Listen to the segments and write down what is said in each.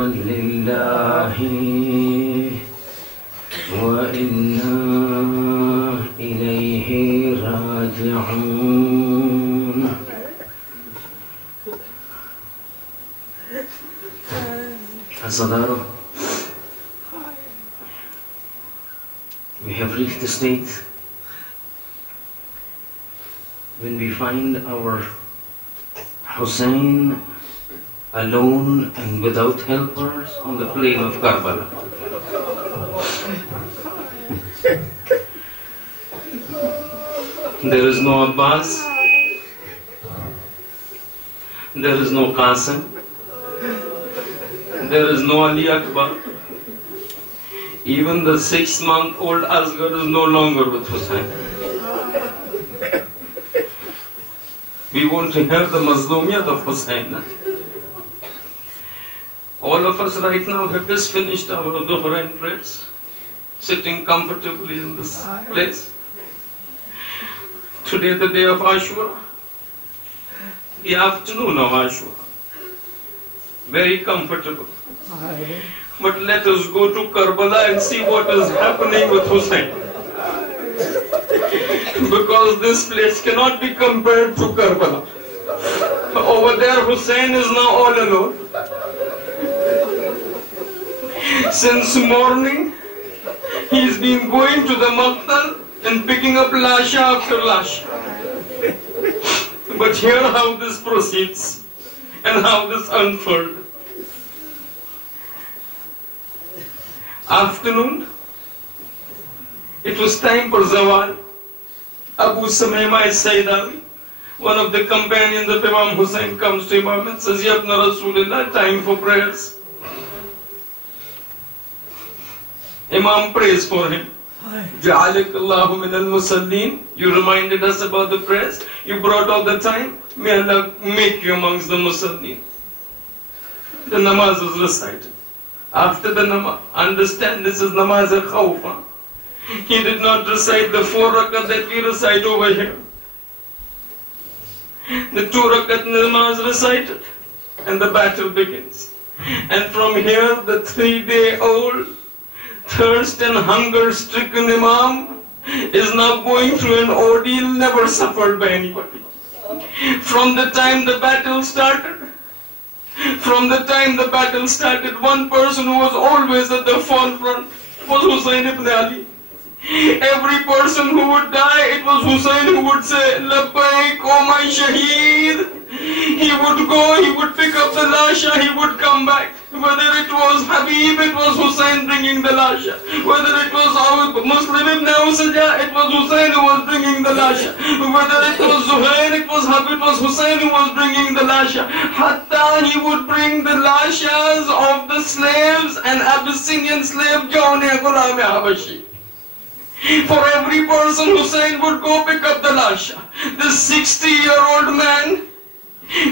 لله وإنا إليه راجعون. Azadaro, we have reached the state when we find our Hussein alone and without helpers on the plain of Karbala. There is no Abbas, there is no Qasim, there is no Ali Akbar. Even the 6-month-old Asghar is no longer with Hussein. We want to hear the Mazlumiyat of Hussein. All of us right now have just finished our Dhuhr and prayers, sitting comfortably in this place. Today, the day of Ashoor, the afternoon of Ashoor. Very comfortable. But let us go to Karbala and see what is happening with Hussein. Because this place cannot be compared to Karbala. Over there, Hussein is now all alone. Since morning, he's been going to the Maqtal and picking up lasha after lasha. But hear how this proceeds and how this unfolds. Afternoon, it was time for Zawal. Abu Samaima Sayyidawi, one of the companions of Imam Hussein, comes to Imam and says, Ya Ibn Rasulullah, time for prayers. Imam prays for him. Ja'alakallahu min al-musallin. You reminded us about the prayers. You brought all the time. May Allah make you amongst the musallin. The namaz was recited. After the namaz, understand this is namaz al-khawf. He did not recite the 4 rakat that we recite over here. The 2 rakat namaz recited and the battle begins. And from here the 3-day-old thirst and hunger stricken Imam is now going through an ordeal never suffered by anybody. From the time the battle started, one person who was always at the forefront was Hussein ibn Ali. Every person who would die, it was Hussein who would say, Labbaik, oh my Shaheed. He would go, he would pick up the lasha, he would come back. Whether it was Habib, it was Hussein bringing the lasha. Whether it was Muslim ibn Awsaja, it was Hussein who was bringing the lasha. Whether it was Zuhair, it was Hussein who was bringing the lasha. Hatta he would bring the lashas of the slaves and Abyssinian slave Jawne Ghulam Habashi. For every person, Hussein would go pick up the lasha. This 60-year-old man,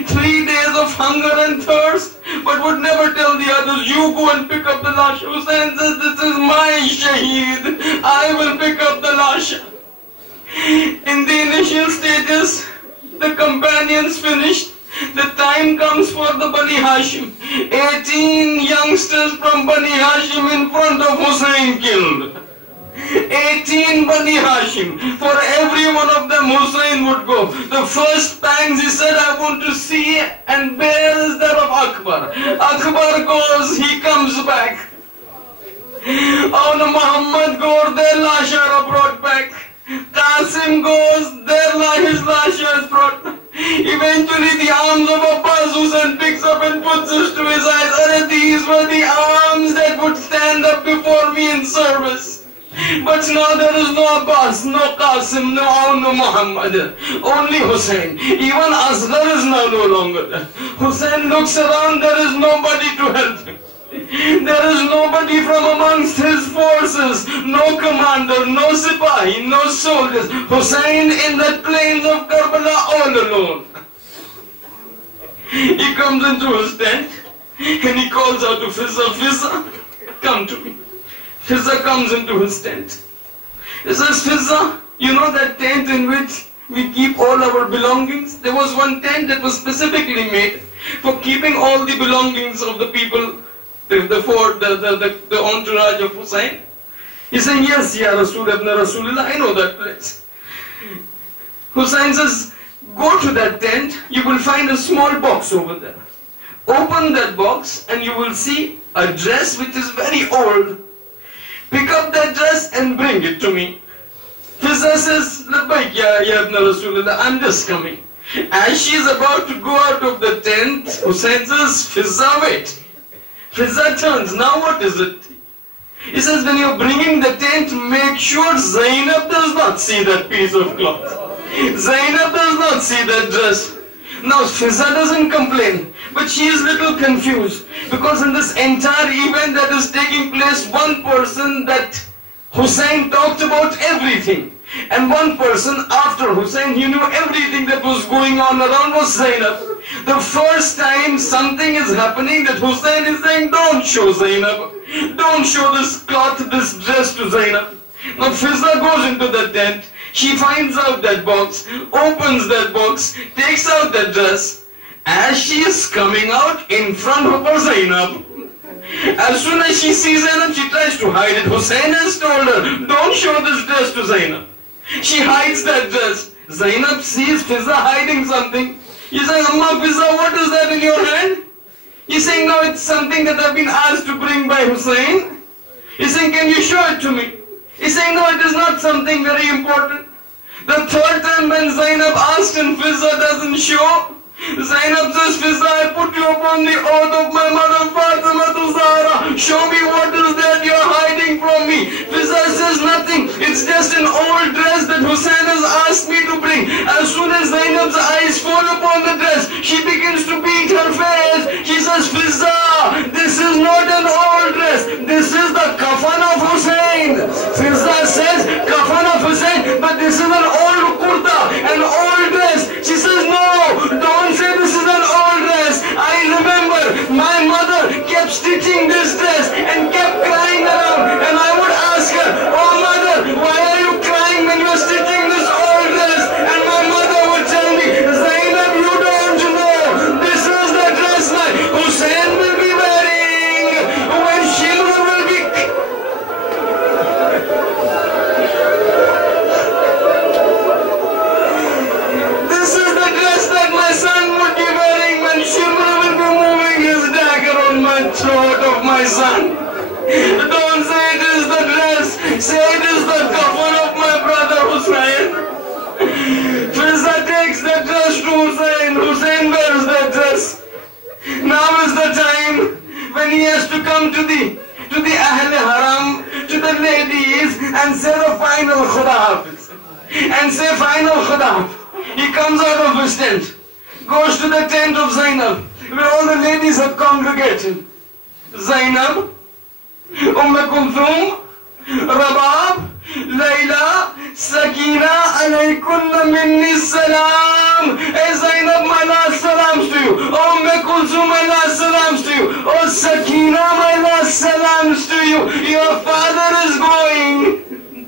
3 days of hunger and thirst, but would never tell the others, you go and pick up the lasha. Hussein says, this is my shaheed. I will pick up the lasha. In the initial stages, the companions finished. The time comes for the Bani Hashim. 18 youngsters from Bani Hashim in front of Hussein killed. 18 Bani Hashim. For every one of them, Hussein would go. The first pangs he said, I want to see and bear is that of Akbar. Akbar goes, he comes back. Oh no, Muhammad goes, their lasha are brought back. Qasim goes, his lasha is brought back. Eventually the arms of Abbas Hussein picks up and puts it to his eyes. And these were the arms that would stand up before me in service. But now there is no Abbas, no Qasim, no Muhammad, only Hussein. Even Asghar is now no longer there. Hussein looks around, there is nobody to help him. There is nobody from amongst his forces, no commander, no sipahi, no soldiers. Hussein in the plains of Karbala all alone. He comes into his tent and he calls out to Fizza, come to me. Fizza comes into his tent. He says, Fizza, you know that tent in which we keep all our belongings? There was one tent that was specifically made for keeping all the belongings of the people the entourage of Hussein. He's saying, yes, Ya Rasul ibn Rasulullah, I know that place. Hussein says, go to that tent, you will find a small box over there. Open that box and you will see a dress which is very old. Pick up that dress and bring it to me. Fizza says, Labbaik ya ibn Rasulullah, I'm just coming. As she is about to go out of the tent, Hussein says, Fizza, wait. Fizza turns, now what is it? He says, when you're bringing the tent, make sure Zainab does not see that piece of cloth. Zainab does not see that dress. Now Fizza doesn't complain, but she is little confused, because in this entire event that is taking place, one person that Hussein talked about everything. And one person after Hussein, he knew everything that was going on around was Zainab. The first time something is happening that Hussein is saying, don't show Zainab. Don't show this cloth, this dress to Zainab. Now Fizza goes into the tent. She finds out that box, opens that box, takes out that dress. As she is coming out, in front of her Zainab, as soon as she sees Zainab, she tries to hide it. Hussein has told her, don't show this dress to Zainab. She hides that dress. Zainab sees Fizza hiding something. He's saying, Amma Fizza, what is that in your hand? He's saying, no, it's something that I've been asked to bring by Hussein. He's saying, can you show it to me? He's saying, no, it is not something very important. The third time when Zainab asked and Fizza doesn't show, Zainab says, Fizza, I put you upon the oath of my mother Fatima to Zahra. Show me what is that you're hiding from me. Fizza says nothing. It's just an old dress that Hussein has asked me to bring. As soon as Zainab's eyes fall upon the dress, she begins to beat her face. She says, Fizza, this is not an old dress. This is the kafan of Hussein. Fizza says, kafan of Hussein, but this is an old kurta, an old dress. She says, no, don't say this is an old dress. I remember my mother kept stitching this dress and kept crying around, and I would ask her, oh mother, why are you crying when you're stitching this old dress? And my mother would tell me, Zainab, you don't know, this is the dress my Hussein will be wearing when Shimra will be... This is the dress that my son would be wearing when Shimra will be moving his dagger on my throat of my son. Don't say it is the dress, say it is the kafan of my brother Hussein. Fizza takes the dress to Hussein. Hussein wears that dress. Now is the time when he has to come to the Ahl Haram, to the ladies, and say the final Khuda Hafiz. And say final Khuda Hafiz. He comes out of his tent, goes to the tent of Zainab, where all the ladies have congregated. Zainab, Kulthum, Rabab, Layla, Sakina, alaykunna minni salam. Hey Zainab, my last salams to you. Kulthum, my last salams to you. Oh Sakina, my last salams to you. Your father is going.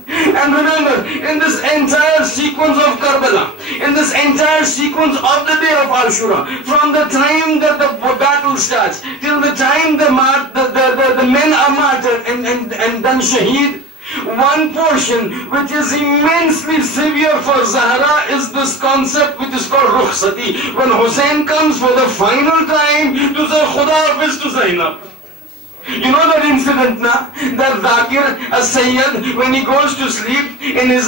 And remember, in this entire sequence of Karbala, in this entire sequence of the day of Ashura, from the time that the battle starts till the time the men are martyred and done shaheed, one portion which is immensely severe for Zahra is this concept which is called Rukhsati. When Hussein comes for the final time to say Khuda Hafiz to Zainab. You know that incident now? That Zakir, a Sayyid, when he goes to sleep, in his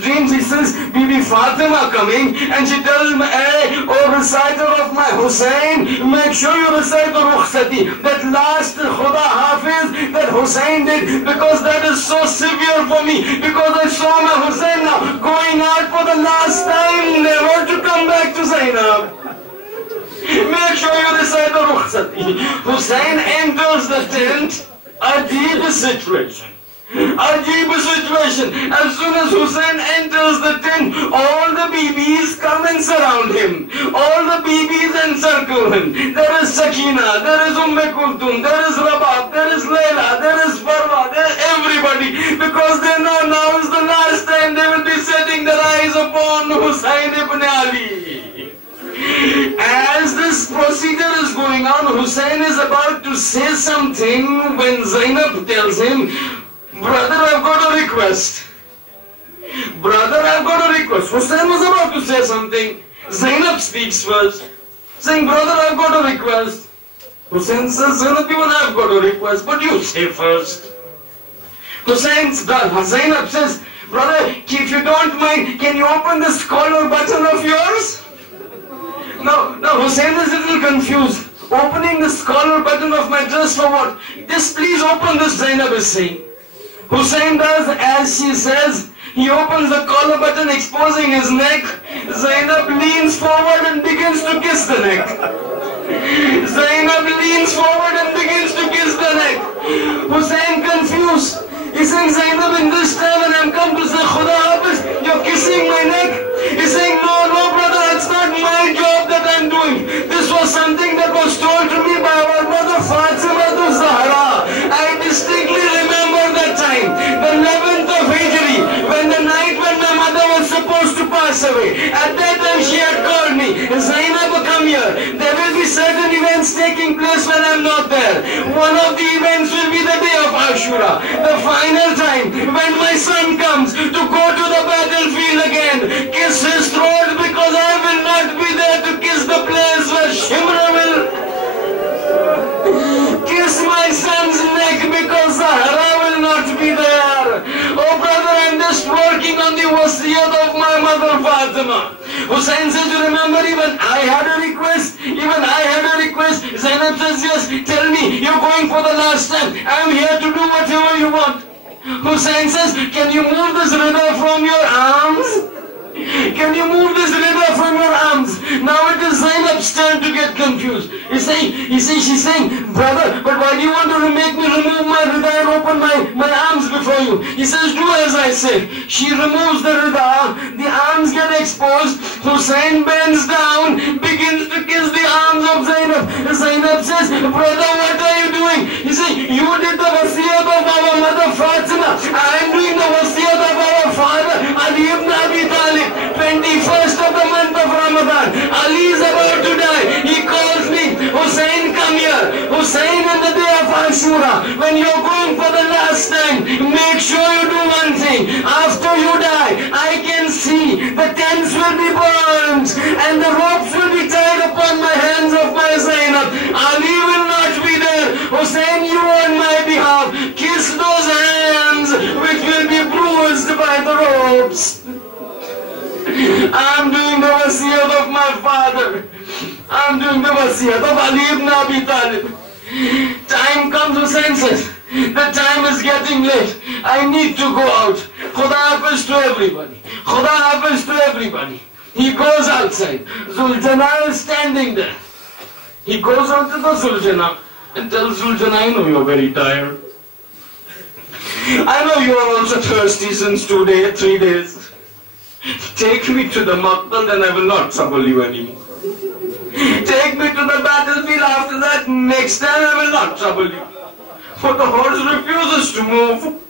dreams, he says, Bibi Fatima coming, and she tells him, hey, oh reciter of my Hussein, make sure you recite the Rukhsati, that last Khuda Hafiz that Hussein did, because that is so severe for me, because I saw my Hussein now going out for the last time, never to come back to Zainab. Make sure you recite the Rukhsati. Hussein enters the tent. Ajib situation. Ajib situation. As soon as Hussein enters the tent, all the BBs come and surround him. All the BBs encircle him. There is Sakina, there is Kulthum, there is Rabab, there is Layla, there is Farwa, there is everybody. Because they know now is the last time they will be setting their eyes upon Hussein ibn Ali. As the this procedure is going on, Hussein is about to say something when Zainab tells him, brother, I've got a request. Brother, I've got a request. Hussein was about to say something. Zainab speaks first, saying, brother, I've got a request. Hussein says, Zainab, even I've got a request, but you say first. Zainab says, brother, if you don't mind, can you open this collar button of yours? Now Hussein is a little confused. Opening this collar button of my dress for what? Just please open this, Zainab is saying. Hussein does as she says. He opens the collar button, exposing his neck. Zainab leans forward and begins to kiss the neck. Zainab leans forward and begins to kiss the neck. Hussein confused. He's saying, Zainab, in this time when I'm come to say, Khuda Hafiz, you're kissing my neck? He's saying, no, brother, that's not my job that I'm doing. This was something that was told to me by our mother Fatima to Zahra. I distinctly remember that time, the 11th of Hijri, when the night when my mother was supposed to pass away. At that time she had called me, Zainab, come here. There will be certain events taking place when I'm not there. One of the events will be the day of Ashoor, the final time when my son comes to go to the battlefield again. Kiss his throat, because I will not be there to kiss the place where Shimra will. Kiss my son's neck, because Zahra will not be there. Oh brother, I'm just working on the wasiyat of my mother Fatima. Hussein says, you remember, even I had a request. Zainab says, yes, tell me, you're going for the last time. I'm here to do whatever you want. Hussein says, can you move this rida from your arms? Can you move this rida from your arms? Now it is Zainab's turn to get confused. She's saying, brother, but why do you want to make me remove my rida and open my arms before you? He says, do as I say. She removes the rida, the arms get exposed. Hussein bends down, begins to kiss the arms of Zainab. Zainab says, brother, what are you doing? He says, you did the wasiyat of our mother Fatima. I am doing the wasiyat of our father, Ali ibn Abi Talib. 21st of the month of Ramadan. Ali is about to die. He calls me, Hussein, come here. Hussein, on the day of Ashoor, when you're going for the last time, make sure you do one thing. After you die, I can see the tents will be burned and the ropes will be tied upon my hands of my Zainab. Ali will not be there. Hussein, you on my behalf, kiss those hands which will be bruised by the ropes. I'm doing the wasiyat of my father. I'm doing the wasiyat of Ali ibn Abi Talib. Time comes, Hussein says, the time is getting late. I need to go out. Khuda Hafiz to everybody. Khuda Hafiz to everybody. He goes outside. Zuljana is standing there. He goes on to the Zuljana and tells Zuljana, I know you're very tired. I know you're also thirsty since 3 days. Take me to the maqtal, then I will not trouble you anymore. Take me to the battlefield, after that, next time I will not trouble you. But the horse refuses to move.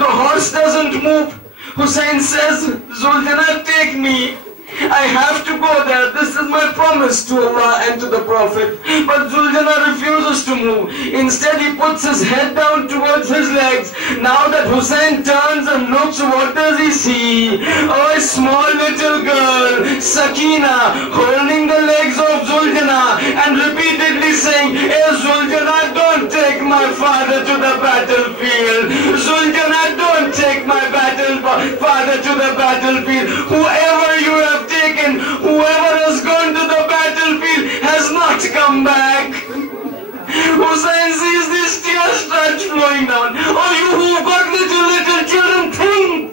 The horse doesn't move. Hussein says, Zuljana, take me. I have to go there. This is my promise to Allah and to the Prophet. But Zuljana refuses to move. Instead, he puts his head down towards his legs. Now that Hussein turns and looks, what does he see? Oh, a small little girl, Sakina, holding the legs of Zuljana and repeatedly saying, hey Zuljana, don't take my father to the battlefield. Zuljana, don't take my father to the battlefield. Whoever you have taken, whoever has gone to the battlefield has not come back. Hussein sees these tears start flowing down. Oh, you who've got little children, think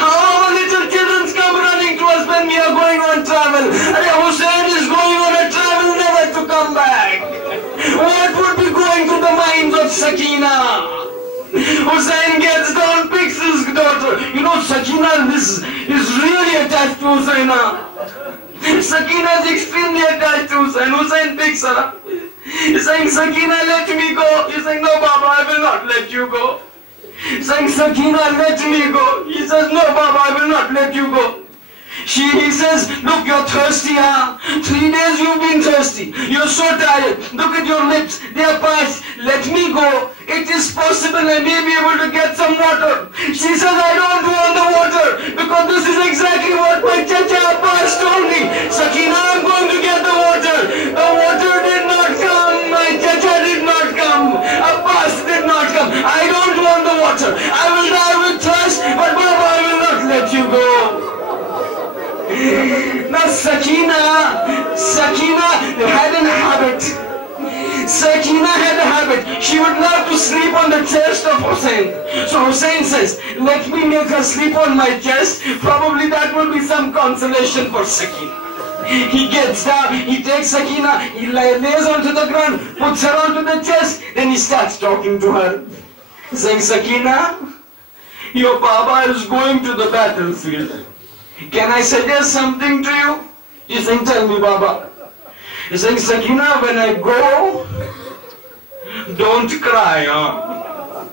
how our little children come running to us when we are going on travel. And Hussein is going on a travel never to come back. What would be going through the minds of Sakina? Hussein gets down, picks his daughter. You know, Sakina is really attached to Hussein. Sakina is extremely attached to Hussein. Hussein picks her up. He's saying, Sakina, let me go. He's saying, no, Baba, I will not let you go. He's saying, Sakina, let me go. He says, no, Baba, I will not let you go. He says, look, you're thirsty, huh? 3 days you've been thirsty. You're so tired. Look at your lips. They are parched. Let me go. It is possible I may be able to get some water. She says, I don't want the water because this is exactly what my Chacha Abbas told me. Sakina, I'm going to get the water. The water did not come. My Chacha did not come. Abbas did not come. I don't want the water. I will die with thirst, but Baba, I will not let you go. Now Sakina had a habit. Sakina had a habit. She would love to sleep on the chest of Hussein. So Hussein says, let me make her sleep on my chest. Probably that will be some consolation for Sakina. He gets down, he takes Sakina, he lays onto the ground, puts her onto the chest, then he starts talking to her. Saying, Sakina, your Baba is going to the battlefield. Can I suggest something to you? He's saying, tell me, Baba. He's saying, Sakina, when I go, don't cry, huh?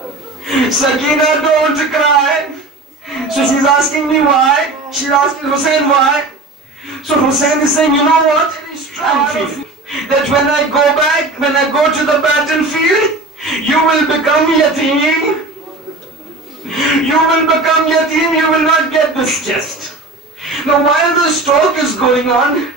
Sakina, don't cry. So she's asking me why. She's asking Hussein why. So Hussein is saying, you know what? I'm feeling that when I go back, when I go to the battlefield, you will become yatim. You will become yatim, you will not get this chest. Now while this talk is going on,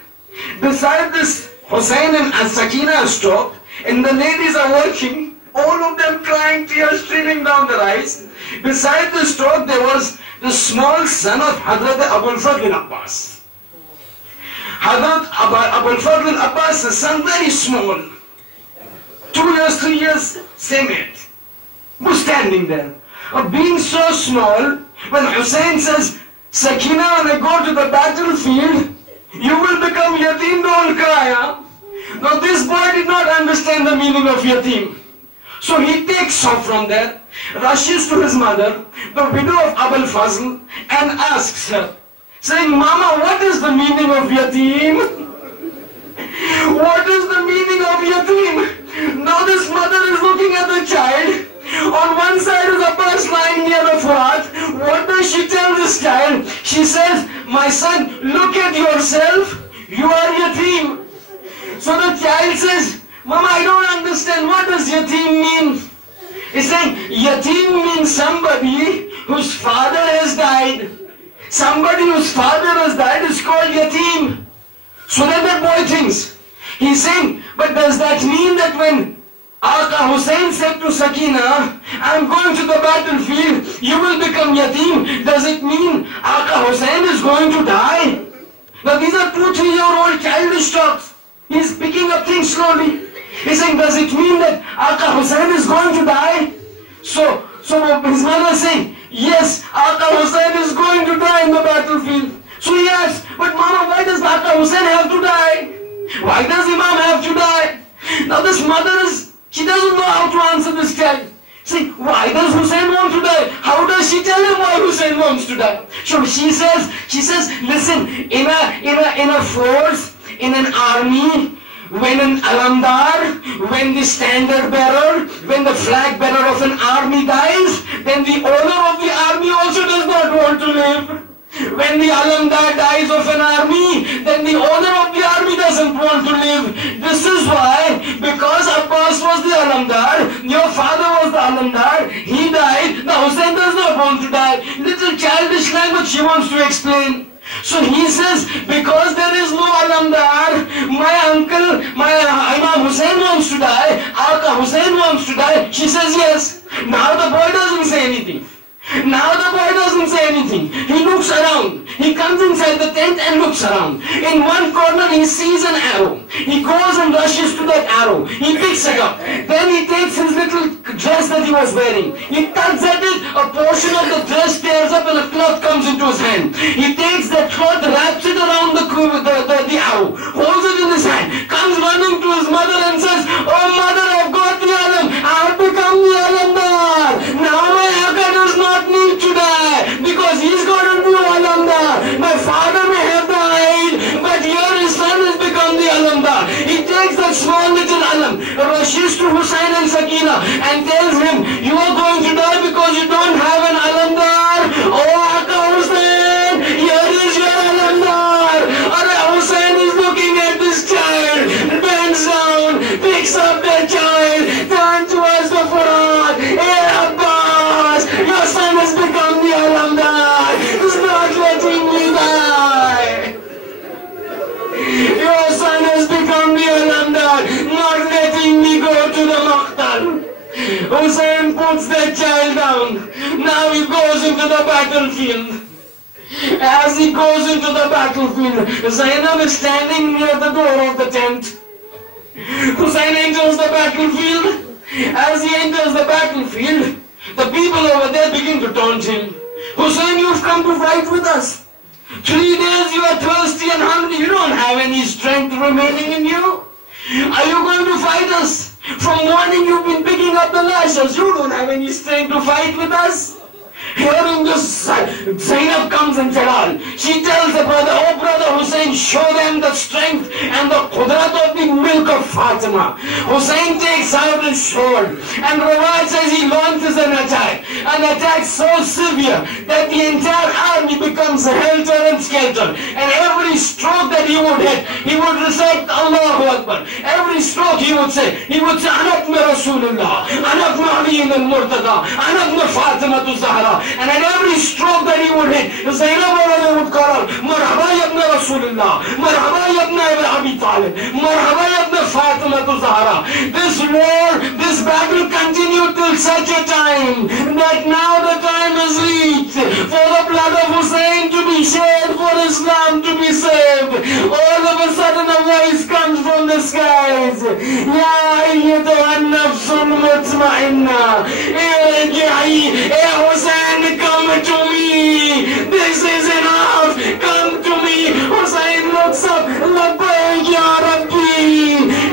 beside this Hussein and Sakina have stopped, and the ladies are watching, all of them crying, tears streaming down their eyes. Beside this talk there was the small son of Hazrat Abul Fadl Abbas. Hazrat Abul Fadl Abbas, the son, very small. 2 years, 3 years, same age. Was standing there. Being so small, when Hussein says, Sakina, when I go to the battlefield, you will become yatim, don't cry. Huh? Now this boy did not understand the meaning of yatim. So he takes off from there, rushes to his mother, the widow of Abul Fazl, and asks her, saying, Mama, what is the meaning of yatim? What is the meaning of yatim? Now this mother is looking at the child. On one side is Abbas lying near the Furat. What does she tell this child? She says, my son, look at yourself. You are yatim. So the child says, Mama, I don't understand. What does yatim mean? He's saying, yatim means somebody whose father has died. Somebody whose father has died is called yatim. So then that boy thinks. He's saying, but does that mean that when Aqa Hussein said to Sakina, I'm going to the battlefield, you will become yatim. Does it mean Aqa Hussein is going to die? Now these are 2-3-year-old childish talks. He's picking up things slowly. He's saying, does it mean that Aqa Hussein is going to die? So his mother is saying, yes, Aqa Hussein is going to die in the battlefield. So he asks, but Mama, why does Aqa Hussein have to die? Why does Imam have to die? Now this mother she doesn't know how to answer this child. See, why does Hussein want to die? How does she tell him why Hussein wants to die? So she says, listen, in a force, in an army, when an alamdar, when the standard bearer, when the flag bearer of an army dies, then the owner of the army also does not want to live. When the alamdar dies of an army, then the owner of the army doesn't want to live. This is why, because Abbas was the alamdar, your father was the alamdar, he died, now Hussein does not want to die. Little childish language she wants to explain. So he says, because there is no alamdar, my uncle, my Imam Hussein wants to die, Aqa Hussein wants to die. She says yes. Now the boy doesn't say anything. Now the boy doesn't say anything. He looks around. He comes inside the tent and looks around. In one corner he sees an arrow. He goes and rushes to that arrow. He picks it up. Then he takes his little dress that he was wearing. He tugs at it. A portion of the dress tears up and a cloth comes into his hand. He takes that cloth, wraps it around the arrow, holds it in his hand, comes running to his mother and says, oh mother, I've got the alam. I have become the alamdar. Now my Aqa does not need to die because he's got to be alamdar. My father may have died, but here his son has become the alamdar. He takes that small little alam, rushes to Hussein and Sakina and tells him, you are going to die because you don't have an alamdar. Oh Aqa Hussein, here is your alamdar. Hussein puts their child down. Now he goes into the battlefield. As he goes into the battlefield, Zainab is standing near the door of the tent. Hussein enters the battlefield. As he enters the battlefield, the people over there begin to taunt him. Hussein, you've come to fight with us. 3 days you are thirsty and hungry. You don't have any strength remaining in you. Are you going to fight us? From morning you've been picking up the lashes. You don't have any strength to fight with us. Hearing this, Zainab comes and said, she tells the brother, oh brother Hussein, show them the strength and the qudrat of the milk of Fatima. Hussein takes out his sword, and Rawat says he launches an attack so severe that the entire army becomes helter and skelter. And every stroke that he would hit, he would recite Allahu Akbar. Every stroke he would say, Anakna Rasulullah, Anakna Aliyin al-Murtada, Anakna Fatima tu Zahra. And at every stroke that he would hit, Zainab would call out, Marhaba yabna Rasulullah, Marhaba yabna Abi Talib, Marhaba yabna Fatima tu Zahra. This war, this battle continued till such a time that now the time is reached for the blood of Hussein to be shed, for Islam to be saved. All of a sudden a voice comes from the skies. Ya ayyatuha an-nafsul mutma'inna, irji'i, Hussein, come to me. This is enough. Come to me. Hussein looks up. Labbaik ya Rabbi.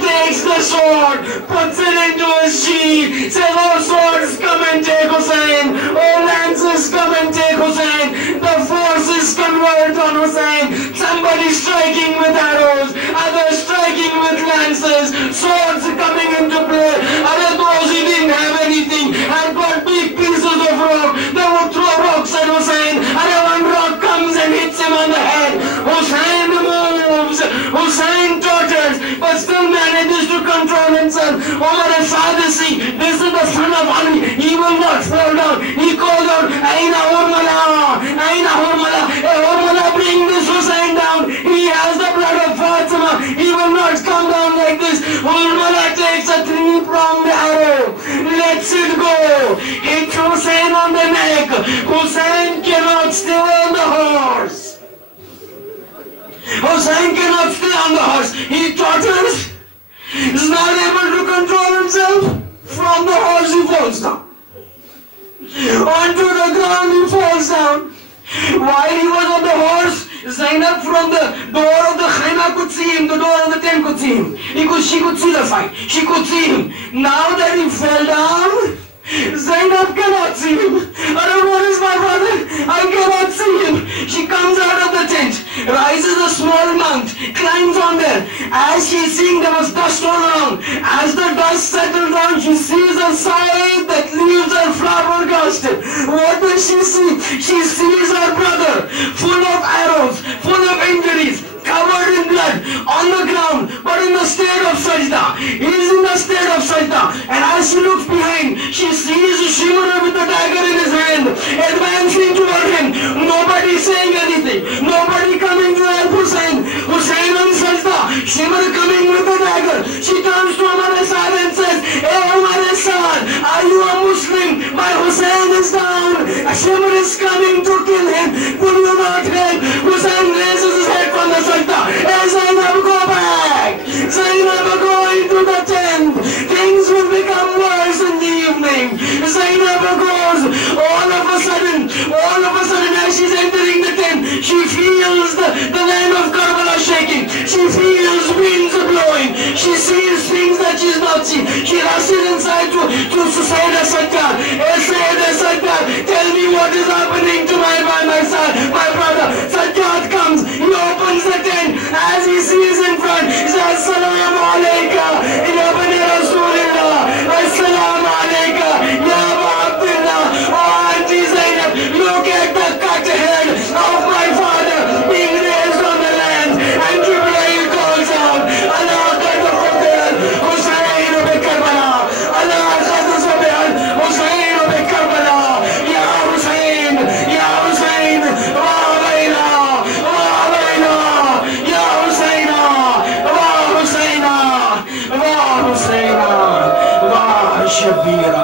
Takes the sword, puts it into his sheath. Says, oh swords, come and take Hussein. Oh lances, come and take Hussein. The forces convert on Hussein. Somebody striking with arrows, others striking with lances, swords coming into play. Other those who didn't have anything had got big pieces of rock. They would throw rocks at Hussein, and one rock comes and hits him on the head. Hussein moves, Hussein totters, but still manages to control himself. Umar al-Farisi, this is the son of Ali, he will not fall down. He calls out, Aina Hurmala, Aina Hurmala, Hurmala, bring this Hussein down. He has the blood of Fatima, he will not come down like this. Hurmala takes a 3-pronged arrow, lets it go, hits Hussein on the neck. Hussein cannot stay on the horse. Hussein cannot stay on the horse. He totters. He's not able to control himself. From the horse he falls down. Onto the ground he falls down. While he was on the horse, Zainab from the door of the khayma could see him, the door of the tent could see him. She could see the fight. She could see him. Now that he fell down, Zainab cannot see him. Where is my brother? I cannot see him. She comes out of the tent, rises a small mount, climbs on there. As she's seeing, there was dust all around. As the dust settles down, she sees a sight that leaves her flabbergasted. What does she see? She sees her brother, full of arrows, full of injuries, covered in blood, on the ground, but in the state of sajda. He is in the state of sajda. And as she looks behind, she sees Shimura with the dagger in his hand, advancing toward him. Nobody saying anything. Nobody coming to help Hussein. Hussein on sajda. Shimura coming with the dagger. She turns to Umar Asad and says, hey Umar Asad, are you a Muslim? My Hussein is down. Shimura is coming to kill him. Will you not help? Hussein raises his head from the sajda. Hey Zainab, go back. Zainab, go into the tent. Things will become worse in the evening. Zainab goes. All of a sudden, as she's entering the tent, she feels the land of Karbala shaking. She feels winds blowing. She sees things that she's not seen. She rushes inside to Sayyida Sajjad. Hey Sayyida Sajjad, tell me what is happening to my side, my brother. Sajjad comes, he opens the tent. As he sees in front, he says, Assalamu alayka, ya bani Rasulillah, Assalamu alayka, ya Aba Abdullah. Oh Auntie Zainab, look at the cut head of my father being raised on the land. And Jibreel calls out, Allah qad Hussein bi Karbala, Allah qad Hussein bi Karbala, ya Hussein, ya Hussein, wa abayna, ya Husseina, wa Husseina, wa Husseina, wa Shabira.